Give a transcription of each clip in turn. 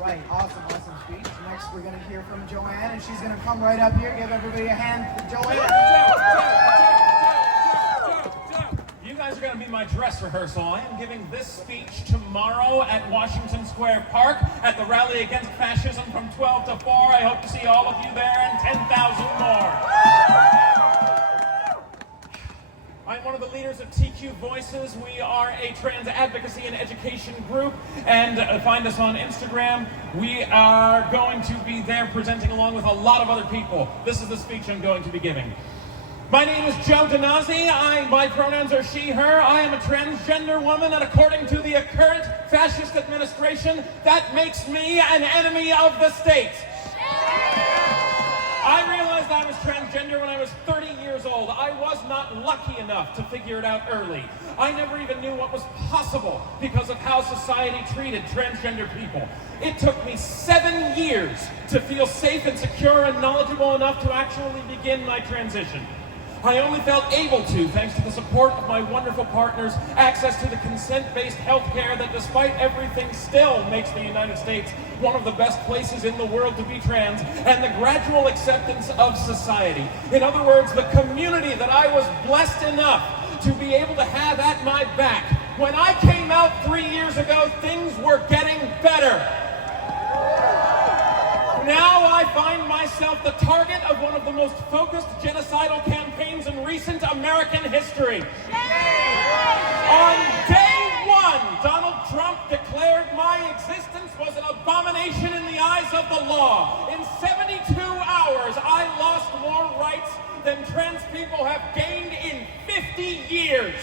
right, awesome speech. Next, we're going to hear from Joanne, and she's going to come right up here. Give everybody a hand for Joanne. You guys are going to be my dress rehearsal. I am giving this speech tomorrow at Washington Square Park at the rally against fascism from 12 to 4. I hope to see all of you there and 10,000 more. I'm one of the leaders of TQ Voices. We are a trans advocacy and education group, and find us on Instagram. We are going to be there presenting along with a lot of other people. This is the speech I'm going to be giving. My name is Joe Donazzi. My pronouns are she, her. I am a transgender woman, and according to the current fascist administration, that makes me an enemy of the state. I realized I was transgender when I was 30 years old. I was not lucky enough to figure it out early. I never even knew what was possible because of how society treated transgender people. It took me 7 years to feel safe and secure and knowledgeable enough to actually begin my transition. I only felt able to, thanks to the support of my wonderful partners, access to the consent-based health care that, despite everything, still makes the United States one of the best places in the world to be trans, and the gradual acceptance of society. In other words, the community that I was blessed enough to be able to have at my back. When I came out 3 years ago, things were getting better. Now I find myself the target of one of the most focused genocidal campaigns in recent American history. On day one, Donald Trump declared my existence was an abomination in the eyes of the law. In 72 hours, I lost more rights than trans people have gained in 50 years.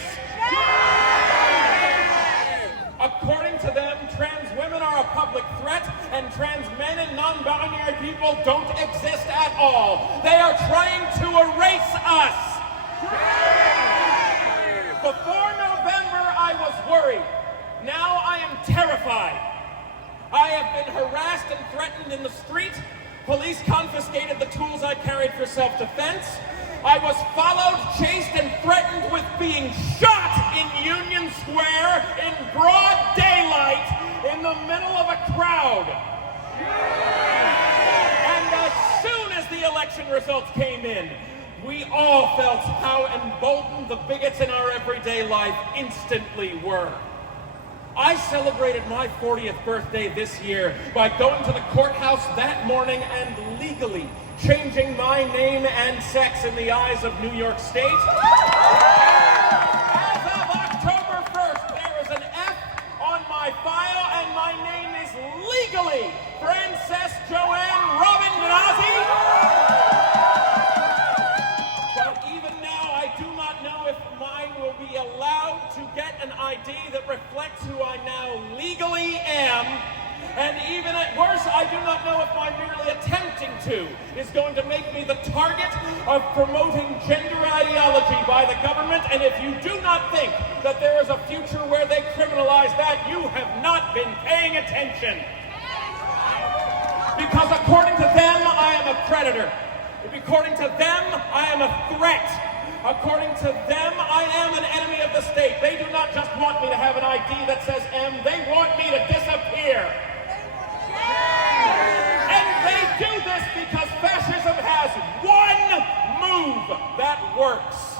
According to them, trans women are a public threat, and trans men and non-binary people don't exist at all. They are trying to erase us. Before November, I was worried. Now I am terrified. I have been harassed and threatened in the street. Police confiscated the tools I carried for self-defense. I was followed, chased, and threatened with being shot in Union Square in broad daylight in the middle of a crowd. And as soon as the election results came in, we all felt how emboldened the bigots in our everyday life instantly were. I celebrated my 40th birthday this year by going to the courthouse that morning and legally changing my name and sex in the eyes of New York State. As of October 1st, there is an F on my file, and my name is legally Princess Joanne Robin Donazzi. But even now, I do not know if mine will be allowed to get an ID that reflects who I now legally am. And even at worst, I do not know if my merely attempting to is going to make me the target of promoting gender ideology by the government. And if you do not think that there is a future where they criminalize that, you have not been paying attention. Because according to them, I am a predator. According to them, I am a threat. According to them, I am an enemy of the state. They do not just want me to have an ID that says M, they want me to disappear. And they do this because fascism has one move that works.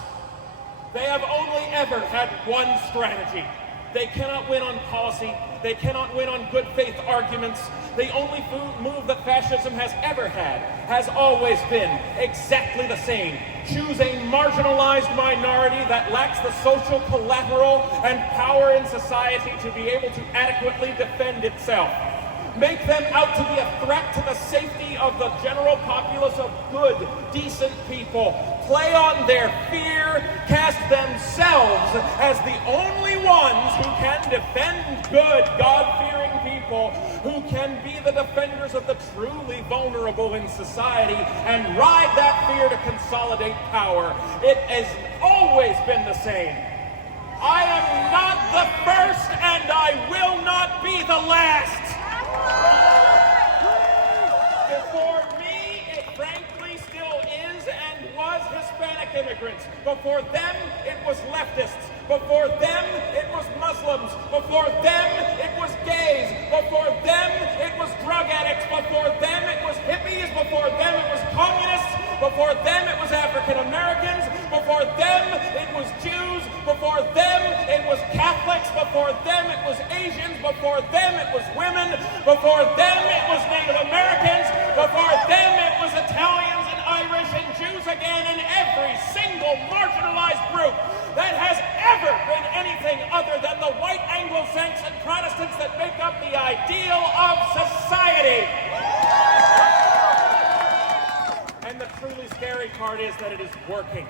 They have only ever had one strategy. They cannot win on policy. They cannot win on good faith arguments. The only move that fascism has ever had has always been exactly the same. Choose a marginalized minority that lacks the social collateral and power in society to be able to adequately defend itself. Make them out to be a threat to the safety of the general populace of good, decent people. Play on their fear, cast themselves as the only ones who can defend good, God-fearing people, who can be the defenders of the truly vulnerable in society, and ride that fear to consolidate power. It has always been the same. I am not the first, and I will not be the last. Before me, it frankly still is and was Hispanic immigrants. Before them, it was leftists. Before them, it was Muslims. Before them, it was gays. Before them, it was drug them, it was Jews. Before them, it was Catholics. Before them, it was Asians. Before them, it was women. Before them, it was Native Americans. Before them, it was Italians and Irish and Jews again, and every single marginalized group that has ever been anything other than the white Anglo-Saxon Protestants that make up the ideal of society. And the truly scary part is that it is working.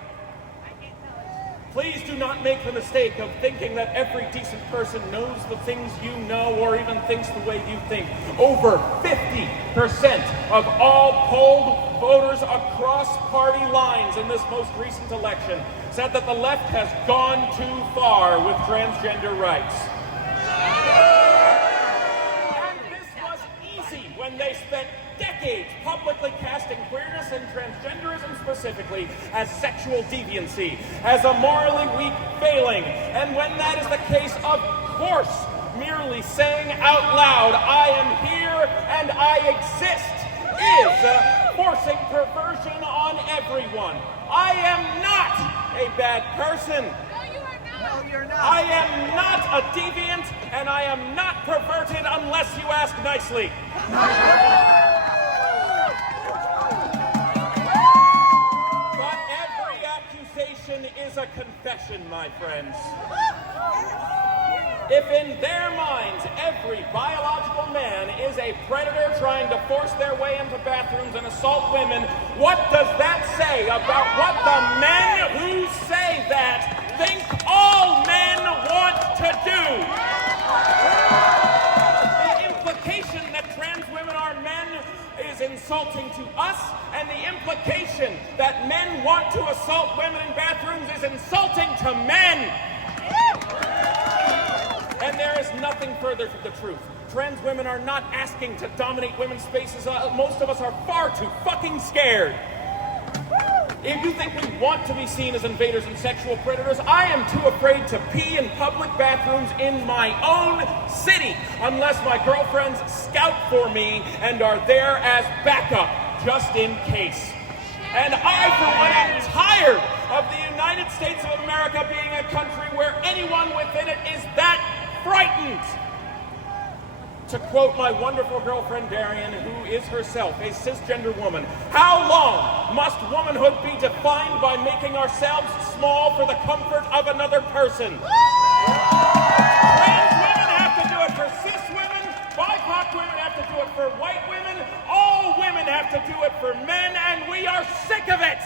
Please do not make the mistake of thinking that every decent person knows the things you know or even thinks the way you think. Over 50% of all polled voters across party lines in this most recent election said that the left has gone too far with transgender rights. And this was easy when they spent decades publicly casting queerness and transgenderism specifically as sexual deviancy, as a morally weak failing. And when that is the case, of course, merely saying out loud, "I am here and I exist," is forcing perversion on everyone. I am not a bad person. No, you're not. I am not a deviant, and I am not perverted unless you ask nicely. But every accusation is a confession, my friends. If in their minds every biological man is a predator trying to force their way into bathrooms and assault women, what does that say about what the men who say that think all men want to do? The implication that trans women are men is insulting to us, and the implication that men want to assault women in bathrooms is insulting to men. And there is nothing further from the truth. Trans women are not asking to dominate women's spaces. Most of us are far too fucking scared. If you think we want to be seen as invaders and sexual predators, I am too afraid to pee in public bathrooms in my own city, unless my girlfriends scout for me and are there as backup, just in case. And I, for one, am tired of the United States of America being a country where anyone within it is that frightened. To quote my wonderful girlfriend Darian, who is herself a cisgender woman, how long must womanhood be defined by making ourselves small for the comfort of another person? Trans women have to do it for cis women, BIPOC women have to do it for white women, all women have to do it for men, and we are sick of it!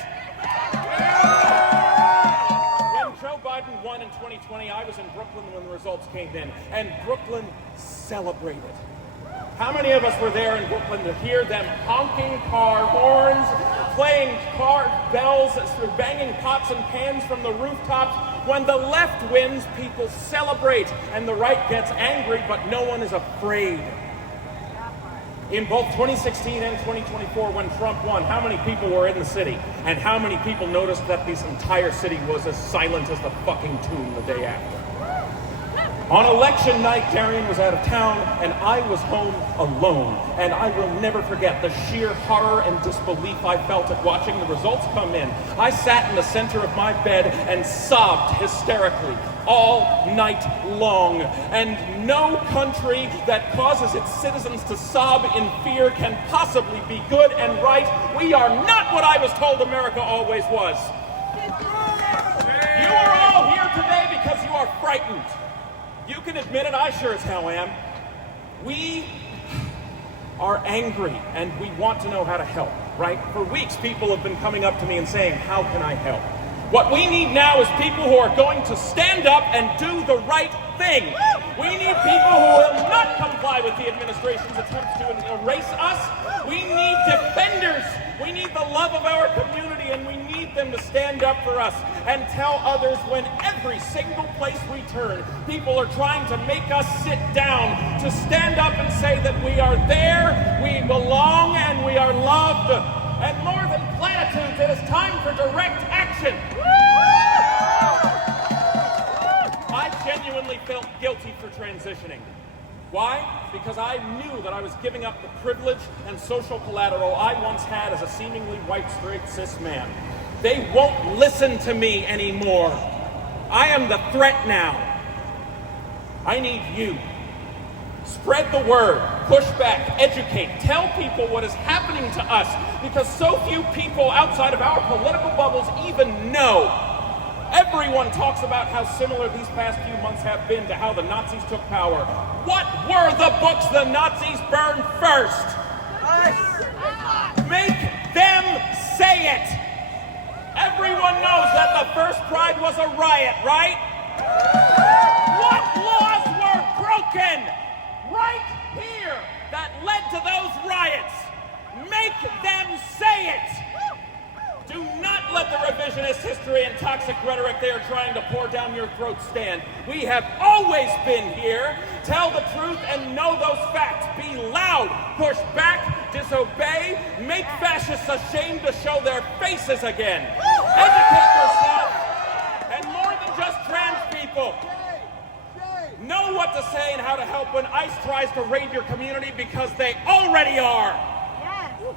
When Joe Biden won in 2020, I was in Brooklyn when the results came in, and Brooklyn celebrated. How many of us were there in Brooklyn to hear them honking car horns, playing car bells, banging pots and pans from the rooftops? When the left wins, people celebrate, and the right gets angry, but no one is afraid. In both 2016 and 2024, when Trump won, how many people were in the city? And how many people noticed that this entire city was as silent as the fucking tomb the day after? On election night, Darian was out of town, and I was home alone. And I will never forget the sheer horror and disbelief I felt at watching the results come in. I sat in the center of my bed and sobbed hysterically all night long. And no country that causes its citizens to sob in fear can possibly be good and right. We are not what I was told America always was. You are all here today because you are frightened. You can admit it, I sure as hell am. We are angry and we want to know how to help, right? For weeks, people have been coming up to me and saying, "How can I help?" What we need now is people who are going to stand up and do the right thing. We need people who will not comply with the administration's attempts to erase us. We need defenders. We need the love of our community, and we need them to stand up for us and tell others when every single place we turn, people are trying to make us sit down, to stand up and say that we are there, we belong, and we are loved. And more than platitudes, it is time for direct action. I genuinely felt guilty for transitioning. Why? Because I knew that I was giving up the privilege and social collateral I once had as a seemingly white, straight, cis man. They won't listen to me anymore. I am the threat now. I need you. Spread the word, push back, educate, tell people what is happening to us, because so few people outside of our political bubbles even know. Everyone talks about how similar these past few months have been to how the Nazis took power. What were the books the Nazis burned first? Make them say it. Everyone knows that the first Pride was a riot, right? What laws were broken right here that led to those riots? Make them say it. Do not let the revisionist history and toxic rhetoric they are trying to pour down your throat stand. We have always been here. Tell the truth and know those facts. Be loud, push back, disobey, make fascists ashamed to show their faces again. Educate yourself, and more than just trans people. Know what to say and how to help when ICE tries to raid your community, because they already are.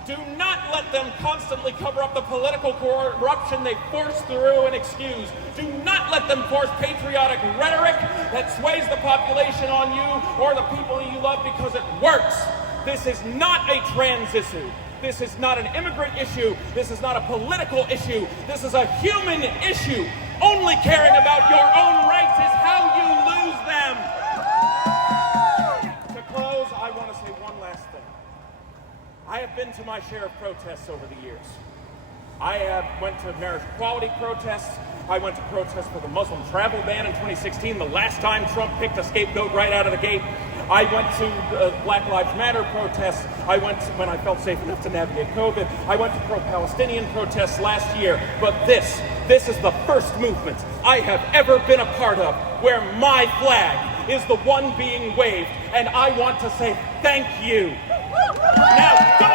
Do not let them constantly cover up the political corruption they force through and excuse. Do not let them force patriotic rhetoric that sways the population on you or the people you love, because it works. This is not a trans issue. This is not an immigrant issue. This is not a political issue. This is a human issue. Only caring about your own rights is how you lose them. To close, I want to say one last thing. I have been to my share of protests over the years. I went to marriage equality protests. I went to protests for the Muslim travel ban in 2016, the last time Trump picked a scapegoat right out of the gate. I went to Black Lives Matter protests. I went when I felt safe enough to navigate COVID. I went to pro-Palestinian protests last year. But this is the first movement I have ever been a part of where my flag is the one being waved, and I want to say thank you. Now, go